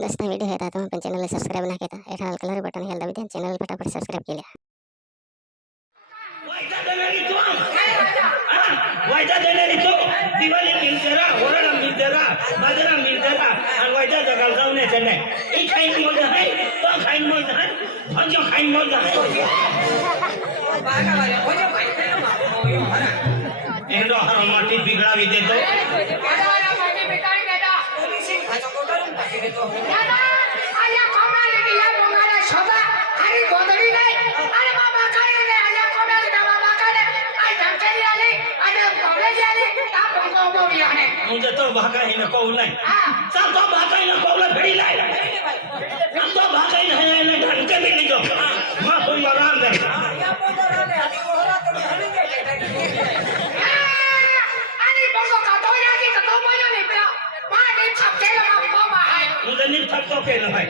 दोस्तों व्हिडिओ हे आता आपण चॅनलला सबस्क्राइब नाही केला एठा कलर बटन हे दाबी द्या चॅनल फटाफट सबस्क्राइब केल्या वायदा देणारी तो दिवाळी मिळतेरा ओरडा मिळतेरा बाजारा मिळतेरा आणि वायदा जगाल जाऊन यायचं नाही एक खाईन मोज आहे तो खाईन मोज आहे भंजो खाईन मोज आहे एंडो हर माटी बिगड़ावी देतो मुझे तो भागा ही नको नहीं सब तो भागा ही नको ले भेड़ी लाए हम तो भागा ही नहीं ने ढंग के भी नहीं जो मां कोई आराम दे या पोदरा ले आदि ओहरा तो हनी के आनी बंगो का तो या की तो मोयो नहीं पे मां ने छप के मा मामा है मुझे नहीं छप तो के भाई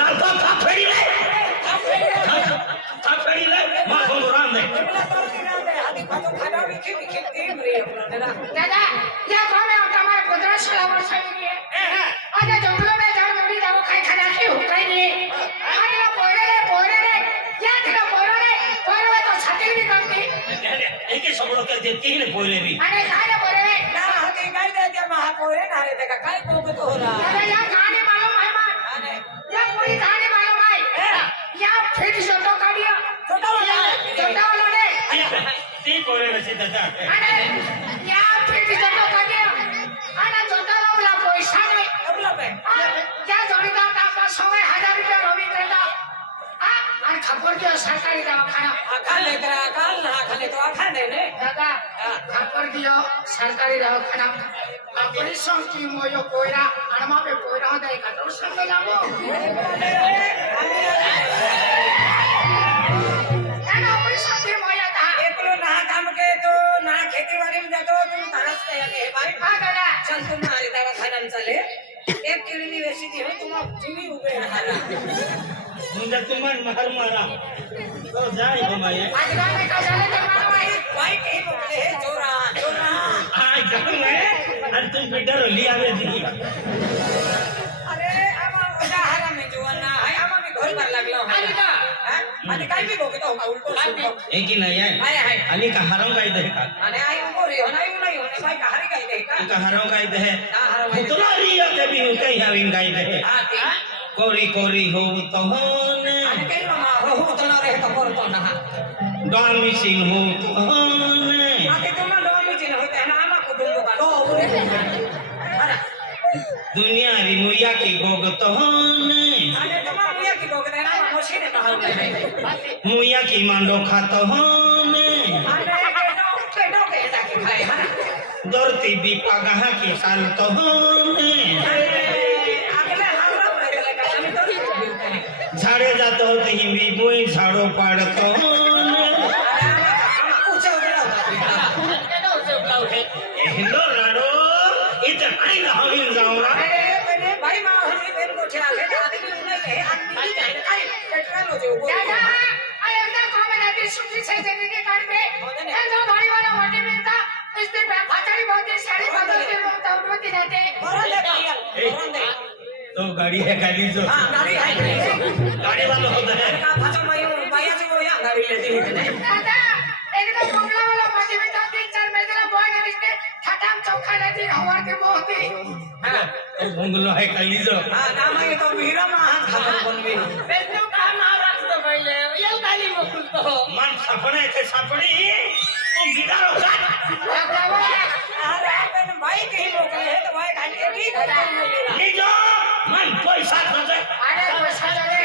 सब तो था भेड़ी ले था भेड़ी ले मां को आराम दे आदि का तो खाना भी की तीन रे दादा या कौन है तुम्हारे पुत्र सलावर सही है आजा जंगलों में जाओ नदी जाओ खाई खाना की हुकाई नहीं आजा पोरे रे क्या तेरा पोरे तो छाती भी करती एक ही सबलो के देती ही पोरे भी अरे खाने पोरे ना हकी गाय दे दिया महा पोरे ना रे देखा काय को तो हो रहा अरे या खाने मालूम है मां या पूरी खाने मालूम है या फिर छोटा काटिया छोटा वाला ने ती पोरे में सीधा जा अरे या फिर छोटा काटिया आना छोटा वाला पैसा नहीं अबला पे क्या जोड़ीदार का समय 1000 रुपया रोवी देता और खबर दियो सरकारी दवाखाना आखा लेकरा काल ना खाने तो आखा दे ने दादा खबर दियो सरकारी दवाखाना ऑपरेशन की मोयो कोयरा अनमा पे कोयरा दे का तो संग जाबो ना ऑपरेशन की मोया था एकलो ना काम के तो ना खेती बाड़ी में जातो तुम तरस के आगे भाई हां दादा चल तुम हमारी दवाखाना में चले एक किडनी वैसी दी हो तुम जीवी उबे हारा मुंडा तुमन महर मारा तो जाए हमारे आज रात में का जाने तो मारो भाई कहीं बोले है जोरा आज जाऊं मैं और तुम बेटा लिया वे दी अरे आमा ओजा हारा में जोना है आमा भी घर पर लागलो है अरे का आणि काय बी बोलतो का उलटो एक ही नहीं है हाय आणि का हरम काय दे का आणि आई उमोरी होना नाही होने भाई का हरी काय दे का हरम काय दे उतना रिया के भी होते ही हविन काय दे कोरी कोरी हो तो होने आणि काय मामा हो उतना रहे तो करतो ना डॉमी सिंह हो तो होने आते तुम डॉमी सिंह होते हैं ना आमा को दुंगो का दो दुनिया री मुया की गोग तो होने आणि तुम मुया की गोग ना मशीन में हाल मुया की मांडो खातो होने केडो के ताके खाए हा दरती दीपा गहा की साल तो होने अगले हमरा पड़े का हम तो झाड़े जातो होते ही भी मोई झाड़ो पाड़तो होने ऊंचे उगला है हिंदो राडो इते आई ना हविन जाऊंगा अरे भाई मां हमें बेन को छा ले आदमी नहीं है आदमी आई पेट्रोल हो जो दादा आई अंदर कॉमेडी सुनी से देने के कार्ड में ये जो गाड़ी वाला मोटे मिलता इसने फाचारी बहुत ही सारी बदल के उठवती जाते बरन दे तो गाड़ी है गाड़ी जो हां गाड़ी है गाड़ी वाला होता है का फाचा माया जो या गाड़ी लेती है दादा एकदम बंगला वाला मोटे में तो 3-4 महीने बॉय ने इसने ठटाम चौका लेती हवा के बहुत ही हां तो बंगला है गाड़ी जो हां नाम है तो हीरा में हाथ खबर बनवे बेनो काम आ रख तो पहले ये गाड़ी मोकुल तो मन सपने थे सपनी तुम बिगाड़ो का अरे अपन भाई कहीं मोकले है तो भाई गाड़ी की ये जो मन पैसा दे अरे पैसा दे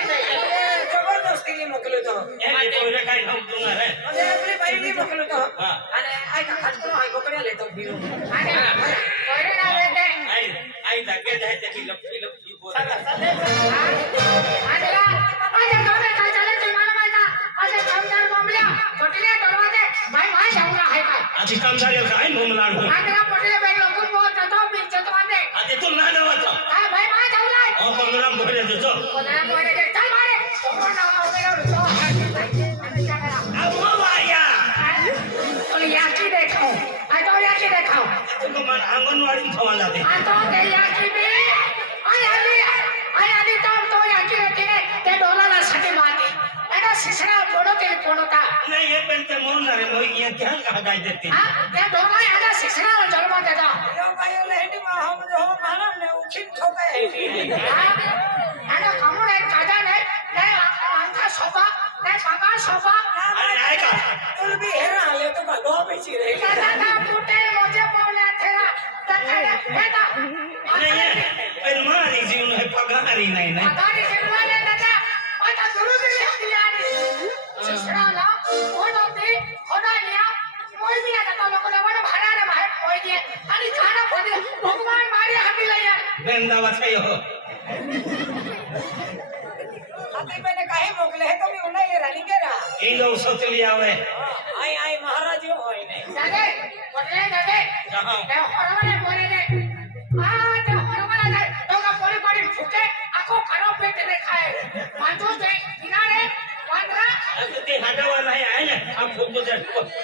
जबरदस्ती ले मोकलो तो ए कोई काय हम दूंगा रे अरे अपने भाई भी मोकलो तो अरे आई का खर्च करो आई गोकड़िया ले तो बिरो अरे कोई ना लेते आई लगे जाए ते लपी बोल अरे आज गाने का चले तो मालूम है का आज कामदार बमलिया छोटले दरवाजे भाई जाऊंगा है का आज कामदार का है बमला हो आगरा पटले बैठ लोग बहुत तो बीच चतवाने आज तू ना नवतो हां भाई जाऊंगा ओ बमला बोले जो बमला बोले चल मारे कोना मेरा अब वो आया तो याची देखो आ तो याची देखो तुमको मन आंगनवाड़ी में खवा जाते आ तो याची भी आई होई गया क्या कहा गाय देती हा त्या दोघा याला शिक्षणाला जन्म देता यो बायो लेहटी मा हम जो मानम ने उखिन ठोकाय आणि कामून एक दादा नाही आमचा सोबा नाही बाबा सोबा अरे नाही का तुल भी हेरा ले तो का दो बेची रे दादा पुटे मुझे बोला तेरा दादा बेटा नहीं पर मारी जीवन है पगारी नहीं नहीं पगारी जिरवाले दादा आता सुरू केली होती यार शिक्षणाला कोण होती खोडालिया कोई भी आता तो लोक लवण भाडाने बाहेर कोई दे आणि खाना पडले भगवान मारी हाती यार बेंदा वाछे हो आते मैंने काहे मोकले है तो मी उन्हाई ले रानी केरा ई लो सोच लिया वे आई आई महाराज यो होय ने दादा पडले दादा जहां ते हरवले बोले ने आ ते हरवले नाही तो का पोरी पोरी फुके आखो खानो पेट ने खाए मांजो ते किनारे वांद्रा ते हटावा नाही आहे ना हम फुगो दे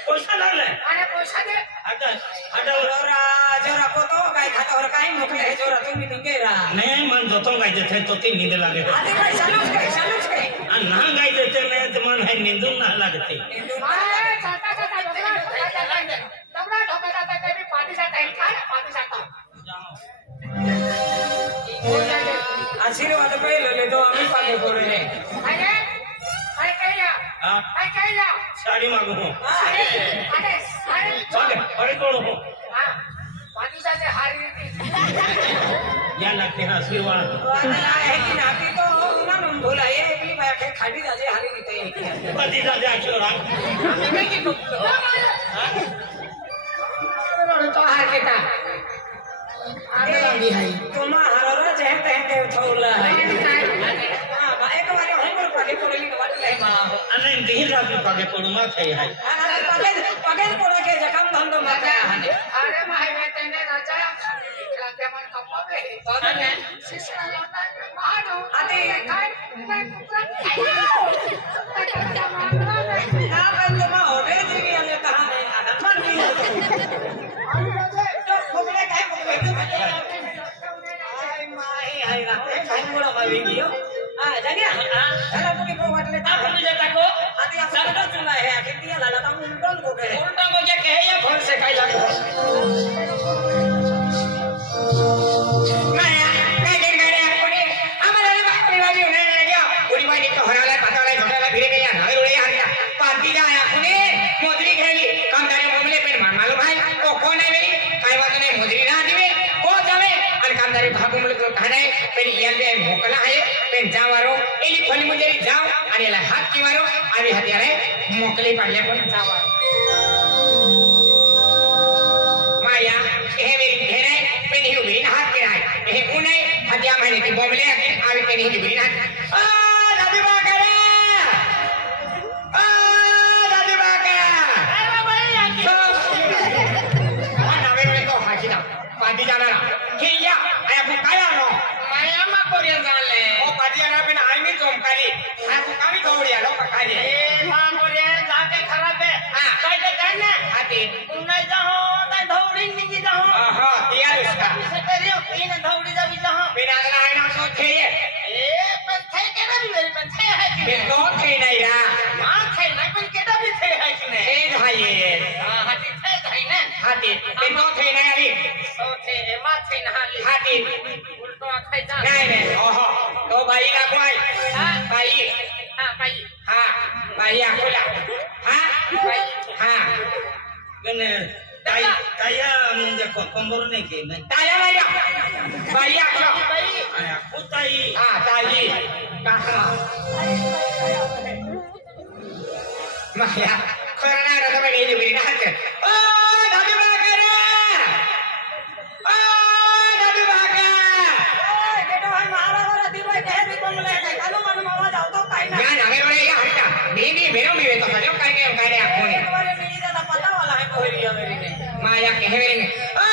पैसा लागले अरे पैसा दे आता हटावा जोरा जोरा को तो काय खाता और काय मोकले है जोरा तुम्ही निकेरा नहीं मन जोतो गाय देते तो ती नींद लागे आते काय चालूच काय आ ना गाय देते नहीं तो मन है नींद ना लगते अरे चालता चालता डबरा ढोका जाता ते भी पाटी जाता है काय पाटी जाता आशीर्वाद पहिले ले तो आम्ही पाके पडले अरे काय केला हां काय केला साड़ी मांगो हो अरे अरे बागे अरे कौन हो हां पाटी जाते हारी या लगते हैं आशीर्वाद वाला है कि नाती तो ना नम भूला ये भी बैठे खाली जाजे हारी रीते है पति दादा आशीर्वाद नहीं की तो तो हार केता अरे लंबी है तुम्हा हररा जहते हैं देव थोला हां बा एक बार हम पर पाके पडली वाटले मा अने दिन रात पागे पड़ूंगा थे है पाके पड के जखम धंधो मजा हाने अरे भाई मैं तेने राजा राजा मन कपावे तो ने शिष्य लौटा महानो आते काय मैं कुकरा ना बन तुमा होवे देवी हमने कहा है आदम मन भी तो मोकले काय मोकले आई माई आई ना काय मोड़ा मावी गियो हां जानिया चला पुकी को वाटले ता हम जाता को आते आप सब चुना है खेती लाला ता उल्टन को कहे उल्टन को जे कहे या घर से काय लागो माया काय दिन गाड़े कोनी हमारे परिवारी होने लगे पूरी माई तो हराला पताला झोटाला भिरे गया नाले उड़े आ पार्टी जा आया कोनी मोजरी खेली कामदारी मोमले पे मालूम भाई ओ कोण आहे वेरी काय वाजने मोजरी ना दिवे को जावे आणि कामदारी भागू मुले तो खाणे पेन यांदे मोकला आहे पेन जावारो एली खोली मुजेरी जाव आणि याला हात किवारो आणि हत्यारे मोकले पडले पण जावा माया हे मेरी घेणे पेन ही उभी हात के आहे हे कोण आहे हत्या माने की बोमले आहे आवी पेन ही उभी हात आ दादी बाकरा आ दादी बाकरा अरे बाई आजी ना वेरे को हाकिना पाटी जाणारा किया आया को काय आलो माया मा कोरियन जाणले ओ पाटी जाणार पण आय मी चमकाली आया को कामी दौडी आलो का काय ए मा कोरियन जाके खराब है हां काय ते काय ना आते उन्हाय जाहो काय दौडी निगी जाहो हां तिया उसका सतरियो इन दौडी जावी जाहो बिना आहे ना तो थे ए पण थे केदा भी मेरी पण थे है कि तो थे नहीं रा मा थे नहीं पण केदा भी थे है कि नहीं ए भाई हां हाती थे है ना हाती पण तो थे नहीं आली तो थे मा थे ना हाती उल्टो खाई जा नहीं नहीं ओहो तो भाई ना कोई हां भाई हां भाई आकोला हां भाई हां गने ताया मुंगे कंबर नहीं के नहीं ताया भाई भाई आको आया खुदाई हां ताई कहां माया कोरोना रा तो नहीं जुबी ना हाथ ओ दादी बाकरा ओ दादी बाका ए केटो है महाराज दी भाई कहे भी बंगले के कालो मन मावा जाओ तो काई ना ना नवे वाले या हटा नी मेरो मी तो सजो काई के काई आको ने एक बार मेरी ज्यादा पता वाला है कोई मेरी ने माया कहे मेरी ने ओ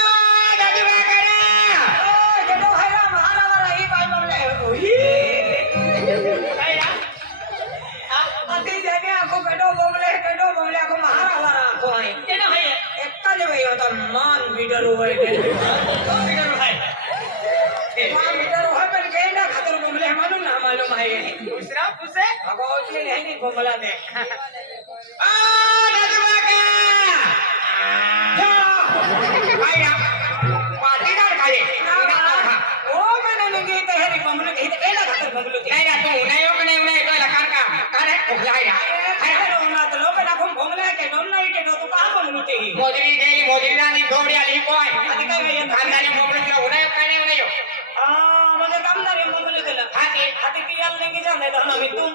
दादी बाकरा ओ केटो है महाराज रा ही भाई बंगले ओही काया आते जाने आको केटो बंगले आको महाराज रा आको है केटो है एक का जे भाई तो मान बीडर होय के बीडर है मान बीडर होय पर के ना खातर बंगले मालूम ना मालूम है दूसरा पूछे अगो उसने नहीं बंगला में आ दादी बाका दोडी आली पोय आधी काय माहिती खानदारी मोबळीला उडायो का नाही उडायो म्हणजे कामदार आहे मोबाईल केलं हा ते आधी ती याला नाही जाणार आम्ही तू